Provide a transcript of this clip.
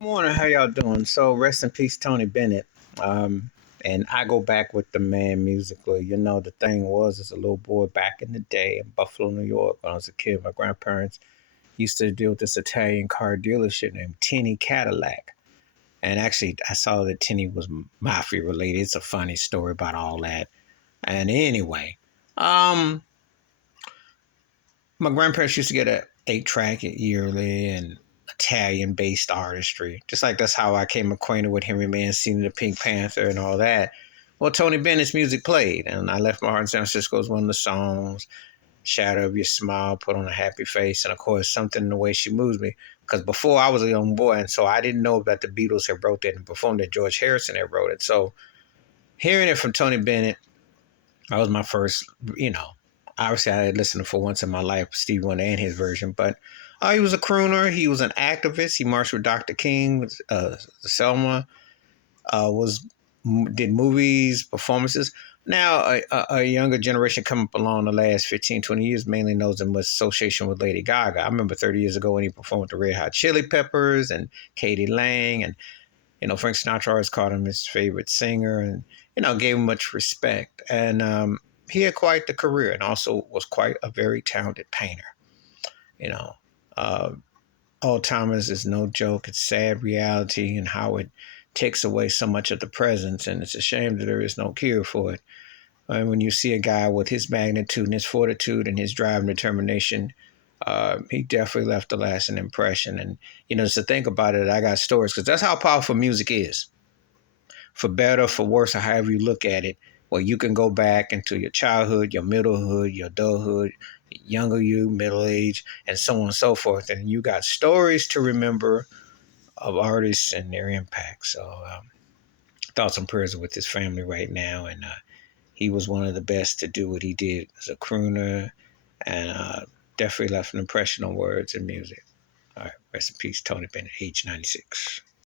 Morning, how y'all doing? So rest in peace, Tony Bennett. Um, and I go back with the man musically. The thing was, as a little boy back in the day in Buffalo, New York, when I was a kid, my grandparents used to deal with this Italian car dealership named Tinny Cadillac. And actually, I saw that Tinny was mafia related. It's a funny story about all that. And anyway, um, my grandparents used to get a 8 track yearly and Italian based artistry. Just like that's how I came acquainted with Henry Mancini, the Pink Panther, and all that. Well, Tony Bennett's music played, and I Left My Heart in San Francisco is one of the songs. Shadow of Your Smile, Put on a Happy Face, and of course, Something in the Way She Moves Me. Because before I was a young boy, and so I didn't know that the Beatles had wrote that and performed it. George Harrison had wrote it. So hearing it from Tony Bennett, that was my first, you know, obviously I had listened for once in my life, Stevie Wonder and his version, but he was a crooner. He was an activist. He marched with Dr. King, Selma, was did movies, performances. Now, a younger generation coming up along the last 15, 20 years mainly knows him with association with Lady Gaga. I remember 30 years ago when he performed with the Red Hot Chili Peppers and Katie Lang. And, Frank Sinatra always called him his favorite singer and, gave him much respect. And he had quite the career and also was quite a very talented painter. You know, uh, Alzheimer's is no joke. It's sad reality and how it takes away so much of the presence. And it's a shame that there is no cure for it. And when you see a guy with his magnitude and his fortitude and his drive and determination, he definitely left a lasting impression. And, just to think about it, I got stories because that's how powerful music is. For better, for worse, or however you look at it, where you can go back into your childhood, your middlehood, your adulthood, younger you, middle age, and so on and so forth. And you got stories to remember of artists and their impact. So, thoughts and prayers are with his family right now. And he was one of the best to do what he did as a crooner and definitely left an impression on words and music. All right, rest in peace, Tony Bennett, age 96.